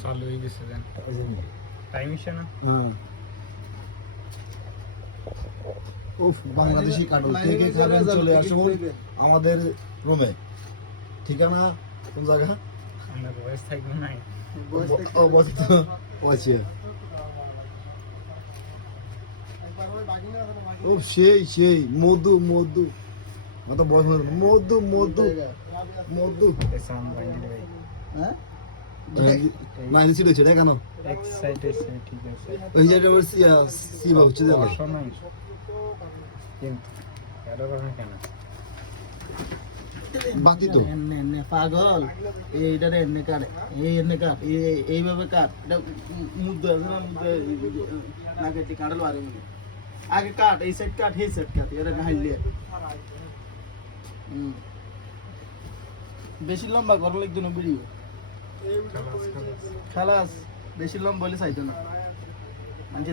চালু হয়ে গেছে দেন টাইম ইসে না উফ বাংলাদেশি কাটল থেকে খাবেন চলে আসুন আমাদের রুমে ঠিকানা কোন জায়গা আমরা বয়স থাকবো নাই ও বস তো আছে উফ সেই মধু মধু মত বয়স মধু মধু মধু সাউন্ড বাইন্ড ভাই হ্যাঁ না দিছি দেখছে এটা কেন এক্সাইটেশন ঠিক আছে ওই যেটা ওর সি হচ্ছে দেখো শোনাই কিন্তু এর কথা কেন বাতি তো এনে পাগল এইটা রে এনে কাট এনে কাট এইভাবে কাট এটা মুদ্দা নাকে কাটল আরে আগে কাট এই সেট কাট এই সেট কাট এর নাইলে বেশি লম্বা করলে একদিন ভিডিও খালাস বেশি লম্বা বলে চাইতো না মানে